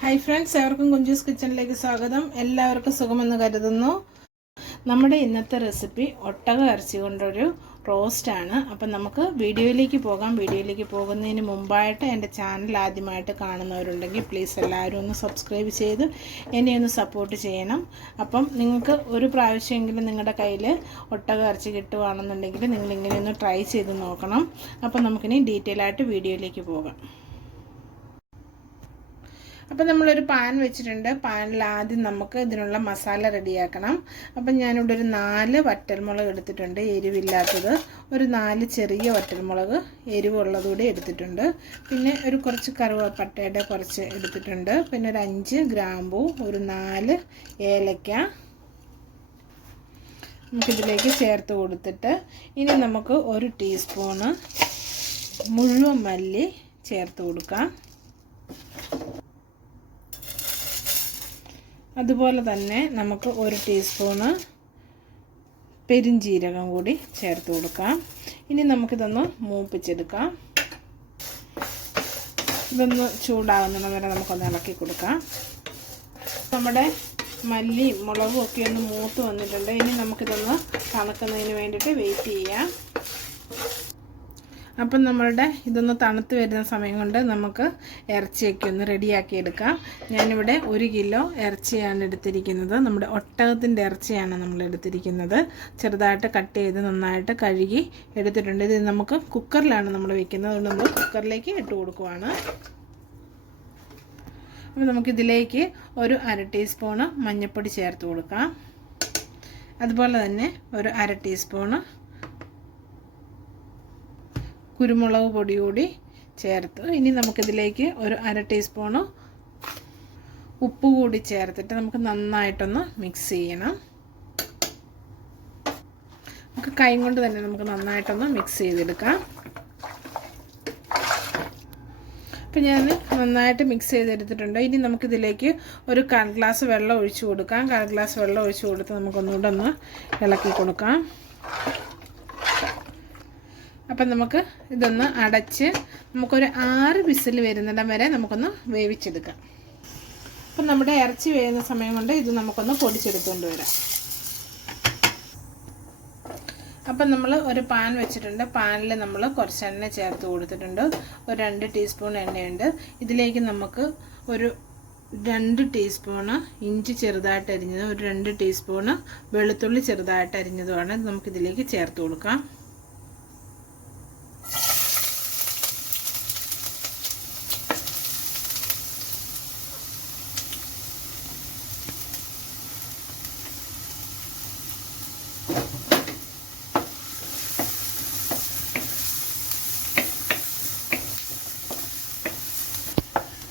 Hi friends, എവർക്കും Kunjus കിച്ചണിലേക്ക് സ്വാഗതം. എല്ലാവർക്കും സുഖമെന്ന് കരുതുന്നു. നമ്മുടെ ഇന്നത്തെ റെസിപ്പി ഒട്ടക ഇറച്ചി കൊണ്ടൊരു റോസ്റ്റാണ്. അപ്പം നമുക്ക് വീഡിയോയിലേക്ക് പോകാം. വീഡിയോയിലേക്ക് പോകുന്നതിന് മുമ്പായിട്ട് എൻ്റെ ചാനൽ ആദ്യമായിട്ട് കാണുന്നവരുണ്ടെങ്കിൽ പ്ലീസ് എല്ലാവരും ഒന്ന് സബ്സ്ക്രൈബ് ചെയ്ത് എന്നെ ഒന്ന് സപ്പോർട്ട് ചെയ്യണം. അപ്പം നിങ്ങൾക്ക് ഒരു പ്രാവശ്യമെങ്കിലും നിങ്ങളുടെ കയ്യിൽ ഒട്ടക ഇറച്ചി കിട്ടുകയാണെന്നുണ്ടെങ്കിൽ നിങ്ങളിങ്ങനെ ഒന്ന് ട്രൈ ചെയ്ത് നോക്കണം. അപ്പം നമുക്കിനി ഡീറ്റെയിൽ ആയിട്ട് വീഡിയോയിലേക്ക് പോകാം. അപ്പം നമ്മളൊരു പാൻ വെച്ചിട്ടുണ്ട്. പാനിൽ ആദ്യം നമുക്ക് ഇതിനുള്ള മസാല റെഡിയാക്കണം. അപ്പം ഞാനിവിടെ ഒരു 4 വറ്റൽമുളക് എടുത്തിട്ടുണ്ട്, എരിവില്ലാത്തത്. ഒരു 4 ചെറിയ വറ്റൽമുളക് എരിവുള്ളതുകൂടി എടുത്തിട്ടുണ്ട്. പിന്നെ ഒരു കുറച്ച് കറുവപ്പട്ടയുടെ കുറച്ച് എടുത്തിട്ടുണ്ട്. പിന്നെ ഒരു 5 ഗ്രാമ്പൂ, ഒരു 4 ഏലക്ക നമുക്കിതിലേക്ക് ചേർത്ത് കൊടുത്തിട്ട് ഇനി നമുക്ക് ഒരു ടീസ്പൂണ് മുഴുവൻ മല്ലി ചേർത്ത് കൊടുക്കാം. അതുപോലെ തന്നെ നമുക്ക് ഒരു ടീസ്പൂണ് പെരിഞ്ജീരകം കൂടി ചേർത്ത് കൊടുക്കാം. ഇനി നമുക്കിതൊന്ന് മൂപ്പിച്ചെടുക്കാം. ഇതൊന്ന് ചൂടാകുന്ന വരെ നമുക്കൊന്ന് ഇളക്കി കൊടുക്കാം. നമ്മുടെ മല്ലിയും മുളകും ഒക്കെ ഒന്ന് മൂത്ത് വന്നിട്ടുണ്ട്. ഇനി നമുക്കിതൊന്ന് തണുക്കുന്നതിന് വേണ്ടിയിട്ട് വെയിറ്റ് ചെയ്യാം. അപ്പം നമ്മളുടെ ഇതൊന്ന് തണുത്ത് വരുന്ന സമയം കൊണ്ട് നമുക്ക് ഇറച്ചിയൊക്കെ ഒന്ന് റെഡിയാക്കി എടുക്കാം. ഞാനിവിടെ 1 കിലോ ഇറച്ചിയാണ് എടുത്തിരിക്കുന്നത്. നമ്മുടെ ഒട്ടകത്തിൻ്റെ ഇറച്ചിയാണ് നമ്മൾ എടുത്തിരിക്കുന്നത്. ചെറുതായിട്ട് കട്ട് ചെയ്ത് നന്നായിട്ട് കഴുകി എടുത്തിട്ടുണ്ട്. ഇത് നമുക്ക് കുക്കറിലാണ് നമ്മൾ വെക്കുന്നത്. അതുകൊണ്ട് നമ്മൾ കുക്കറിലേക്ക് ഇട്ട് കൊടുക്കുവാണ്. അപ്പോൾ നമുക്കിതിലേക്ക് ഒരു 1/2 ടീസ്പൂണ് മഞ്ഞൾപ്പൊടി ചേർത്ത് കൊടുക്കാം. അതുപോലെ തന്നെ ഒരു 1/2 ടീസ്പൂണ് കുരുമുളക് പൊടി കൂടി ചേർത്ത് ഇനി നമുക്കിതിലേക്ക് ഒരു 1/2 ടീസ്പൂണ് ഉപ്പ് കൂടി ചേർത്തിട്ട് നമുക്ക് നന്നായിട്ടൊന്ന് മിക്സ് ചെയ്യണം. നമുക്ക് കൈ കൊണ്ട് തന്നെ നമുക്ക് നന്നായിട്ടൊന്ന് മിക്സ് ചെയ്തെടുക്കാം. അപ്പോൾ ഞാൻ നന്നായിട്ട് മിക്സ് ചെയ്തെടുത്തിട്ടുണ്ട്. ഇനി നമുക്കിതിലേക്ക് ഒരു 1/4 ഗ്ലാസ് വെള്ളം ഒഴിച്ചു കൊടുക്കാം. 1/4 ഗ്ലാസ് വെള്ളം ഒഴിച്ചു കൊടുത്ത് നമുക്കൊന്നുകൂടെ ഒന്ന് ഇളക്കി കൊടുക്കാം. അപ്പം നമുക്ക് ഇതൊന്ന് അടച്ച് നമുക്കൊരു 6 വിസിൽ വരുന്നിടം വരെ നമുക്കൊന്ന് വേവിച്ചെടുക്കാം. അപ്പം നമ്മുടെ ഇറച്ചി വേവുന്ന സമയം കൊണ്ട് ഇത് നമുക്കൊന്ന് പൊടിച്ചെടുത്തുകൊണ്ട് വരാം. അപ്പം നമ്മൾ ഒരു പാൻ വെച്ചിട്ടുണ്ട്. പാനിൽ നമ്മൾ കുറച്ച് എണ്ണ ചേർത്ത് കൊടുത്തിട്ടുണ്ട്. ഒരു 2 ടീസ്പൂൺ എണ്ണയുണ്ട്. ഇതിലേക്ക് നമുക്ക് ഒരു 2 ടീസ്പൂണ് ഇഞ്ചി ചെറുതായിട്ട് അരിഞ്ഞത്, ഒരു 2 ടീസ്പൂണ് വെളുത്തുള്ളി ചെറുതായിട്ട് അരിഞ്ഞതുമാണ് നമുക്കിതിലേക്ക് ചേർത്ത് കൊടുക്കാം.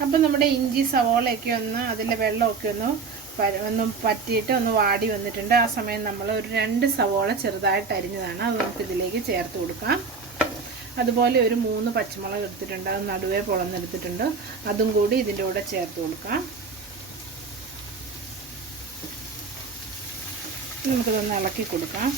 അപ്പം നമ്മുടെ ഇഞ്ചി സവോളയൊക്കെ ഒന്ന് അതിലെ വെള്ളമൊക്കെ ഒന്ന് പറ്റിയിട്ട് ഒന്ന് വാടി വന്നിട്ടുണ്ട്. ആ സമയം നമ്മൾ ഒരു 2 സവോള ചെറുതായിട്ട് അരിഞ്ഞതാണ്, അത് നമുക്ക് ഇതിലേക്ക് ചേർത്ത് കൊടുക്കാം. അതുപോലെ ഒരു 3 പച്ചമുളക് എടുത്തിട്ടുണ്ട്, അത് നടുവേ പൊളന്നെടുത്തിട്ടുണ്ട്, അതും കൂടി ഇതിൻ്റെ കൂടെ ചേർത്ത് കൊടുക്കാം. നമുക്കിതൊന്ന് ഇളക്കി കൊടുക്കാം.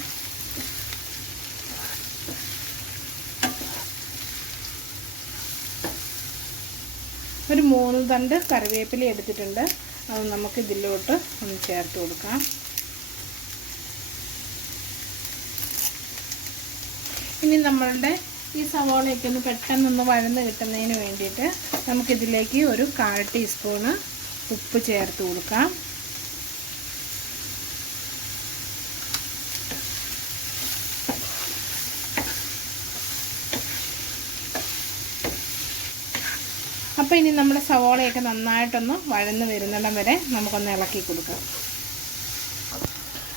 ഒരു 3 തണ്ട് കറിവേപ്പില എടുത്തിട്ടുണ്ട്, അത് നമുക്ക് ഇതിലോട്ട് ഒന്ന് ചേർത്ത് കൊടുക്കാം. ഇനി നമ്മളുടെ ഈ സവോളയൊക്കെ ഒന്ന് പെട്ടെന്നൊന്ന് വഴന്ന് കിട്ടുന്നതിന് വേണ്ടിയിട്ട് നമുക്കിതിലേക്ക് ഒരു 1/4 ടീസ്പൂണ് ഉപ്പ് ചേർത്ത് കൊടുക്കാം. അപ്പോൾ ഇനി നമ്മുടെ സവോളയൊക്കെ നന്നായിട്ടൊന്ന് വഴന്ന് വരുന്നിടം വരെ നമുക്കൊന്ന് ഇളക്കി കൊടുക്കാം.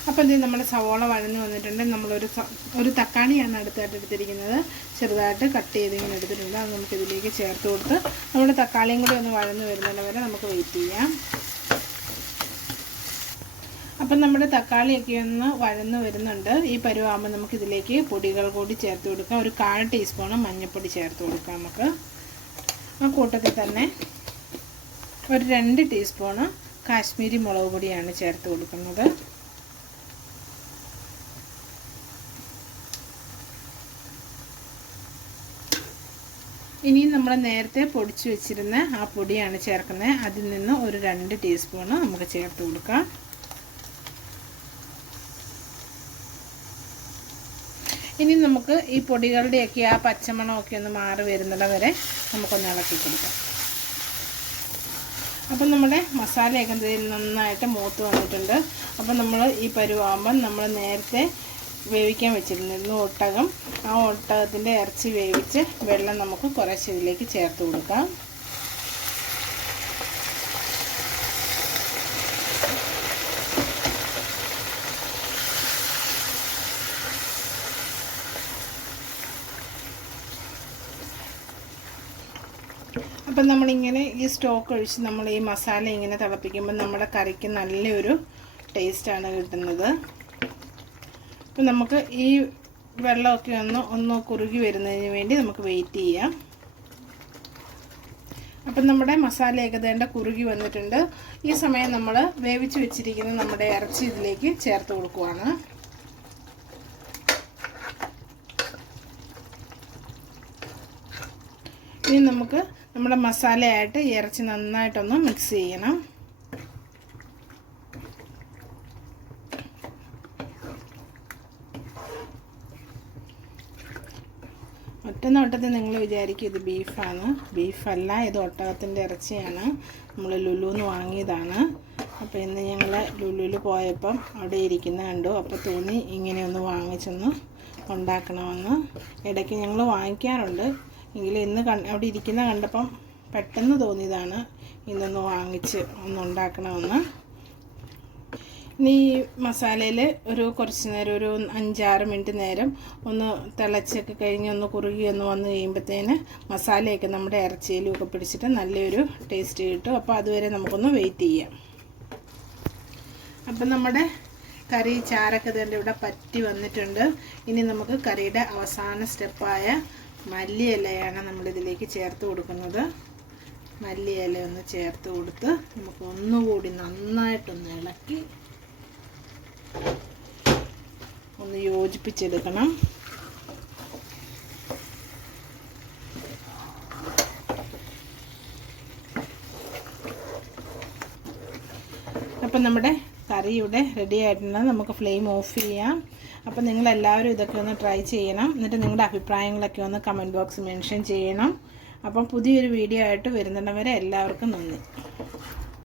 അപ്പോൾ ഇത് നമ്മുടെ സവോള വഴന്ന് വന്നിട്ടുണ്ട്. ഒരു തക്കാളിയാണ് അടുത്തായിട്ട് എടുത്തിരിക്കുന്നത്, ചെറുതായിട്ട് കട്ട് ചെയ്ത് ഇങ്ങനെ എടുത്തിട്ടുണ്ട്. അത് നമുക്കിതിലേക്ക് ചേർത്ത് കൊടുത്ത് നമ്മുടെ തക്കാളിയും കൂടി ഒന്ന് വഴന്ന് വരുന്നിടം വരെ നമുക്ക് വെയിറ്റ് ചെയ്യാം. അപ്പം നമ്മുടെ തക്കാളിയൊക്കെ ഒന്ന് വഴന്ന് വരുന്നുണ്ട്. ഈ പരുവാകുമ്പോൾ നമുക്കിതിലേക്ക് പൊടികൾ കൂടി ചേർത്ത് കൊടുക്കാം. ഒരു 1/4 ടീസ്പൂണ് മഞ്ഞൾപ്പൊടി ചേർത്ത് കൊടുക്കാം. നമുക്ക് ആ കൂട്ടത്തിൽ തന്നെ ഒരു 2 ടീസ്പൂണ് കാശ്മീരി മുളക് പൊടിയാണ് ചേർത്ത് കൊടുക്കുന്നത്. ഇനിയും നമ്മൾ നേരത്തെ പൊടിച്ചു വെച്ചിരുന്ന ആ പൊടിയാണ് ചേർക്കുന്നത്. അതിൽ നിന്ന് ഒരു 2 ടീസ്പൂണ് നമുക്ക് ചേർത്ത് കൊടുക്കാം. ഇനി നമുക്ക് ഈ പൊടികളുടെയൊക്കെ ആ പച്ചമണമൊക്കെ ഒന്ന് മാറി വരുന്നിടം വരെ നമുക്കൊന്ന് ഇളക്കി കൊടുക്കാം. അപ്പം നമ്മുടെ മസാലയൊക്കെ നന്നായിട്ട് മൂത്ത് വന്നിട്ടുണ്ട്. അപ്പം നമ്മൾ ഈ പരുവാകുമ്പം നമ്മൾ നേരത്തെ വേവിക്കാൻ വെച്ചിരുന്നു ഒട്ടകം. ആ ഒട്ടകത്തിൻ്റെ ഇറച്ചി വേവിച്ച് വെള്ളം നമുക്ക് കുറച്ച് ഇതിലേക്ക് ചേർത്ത് കൊടുക്കാം. അപ്പം നമ്മളിങ്ങനെ ഈ സ്റ്റോക്ക് ഒഴിച്ച് നമ്മൾ ഈ മസാല ഇങ്ങനെ തിളപ്പിക്കുമ്പോൾ നമ്മുടെ കറിക്ക് നല്ലൊരു ടേസ്റ്റാണ് കിട്ടുന്നത്. അപ്പം നമുക്ക് ഈ വെള്ളമൊക്കെ ഒന്ന് കുറുകി വരുന്നതിന് വേണ്ടി നമുക്ക് വെയിറ്റ് ചെയ്യാം. അപ്പം നമ്മുടെ മസാലയൊക്കെ വേണ്ട കുറുകി വന്നിട്ടുണ്ട്. ഈ സമയം നമ്മൾ വേവിച്ച് വെച്ചിരിക്കുന്ന നമ്മുടെ ഇറച്ചി ഇതിലേക്ക് ചേർത്ത് കൊടുക്കുവാണ്. ഇനി നമുക്ക് നമ്മുടെ മസാലയായിട്ട് ഇറച്ചി നന്നായിട്ടൊന്ന് മിക്സ് ചെയ്യണം. ഒറ്റ നോട്ടത്തിൽ നിങ്ങൾ വിചാരിക്കും ഇത് ബീഫാണ്. ബീഫല്ല, ഇത് ഒട്ടകത്തിൻ്റെ ഇറച്ചിയാണ്. നമ്മൾ ലുലുന്ന് വാങ്ങിയതാണ്. അപ്പോൾ ഇന്ന് ഞങ്ങൾ ലുലുവിൽ പോയപ്പം അവിടെ ഇരിക്കുന്ന കണ്ടു. അപ്പോൾ തോന്നി ഇങ്ങനെയൊന്ന് വാങ്ങിച്ചൊന്ന് ഉണ്ടാക്കണമെന്ന്. ഇടയ്ക്ക് ഞങ്ങൾ വാങ്ങിക്കാറുണ്ട്, എങ്കിലും ഇന്ന് അവിടെ ഇരിക്കുന്ന കണ്ടപ്പം പെട്ടെന്ന് തോന്നിയതാണ് ഇന്നൊന്ന് വാങ്ങിച്ച് ഒന്നുണ്ടാക്കണമെന്ന്. ഇനി ഈ മസാലയിൽ കുറച്ച് നേരം ഒരു 5-6 മിനിറ്റ് നേരം ഒന്ന് തിളച്ചൊക്കെ കഴിഞ്ഞ് ഒന്ന് കുറുകി ഒന്ന് വന്ന് കഴിയുമ്പോഴത്തേന് മസാലയൊക്കെ നമ്മുടെ ഇറച്ചിയിലും ഒക്കെ പിടിച്ചിട്ട് നല്ലൊരു ടേസ്റ്റ് കിട്ടും. അപ്പോൾ അതുവരെ നമുക്കൊന്ന് വെയിറ്റ് ചെയ്യാം. അപ്പം നമ്മുടെ കറി ചാറൊക്കെ തന്നെ ഇവിടെ പറ്റി വന്നിട്ടുണ്ട്. ഇനി നമുക്ക് കറിയുടെ അവസാന സ്റ്റെപ്പായ മല്ലിയിലയാണ് നമ്മളിതിലേക്ക് ചേർത്ത് കൊടുക്കുന്നത്. മല്ലിയില ഒന്ന് ചേർത്ത് കൊടുത്ത് നമുക്ക് ഒന്നുകൂടി നന്നായിട്ടൊന്ന് ഇളക്കി ഒന്ന് യോജിപ്പിച്ചെടുക്കണം. അപ്പം നമ്മുടെ കറി ഇവിടെ റെഡി ആയിട്ടുണ്ട്. നമുക്ക് ഫ്ലെയിം ഓഫ് ചെയ്യാം. അപ്പം നിങ്ങളെല്ലാവരും ഇതൊക്കെ ഒന്ന് ട്രൈ ചെയ്യണം. എന്നിട്ട് നിങ്ങളുടെ അഭിപ്രായങ്ങളൊക്കെ ഒന്ന് കമൻറ്റ് ബോക്സിൽ മെൻഷൻ ചെയ്യണം. അപ്പം പുതിയൊരു വീഡിയോ ആയിട്ട് വരുന്നിടം വരെ എല്ലാവർക്കും നന്ദി.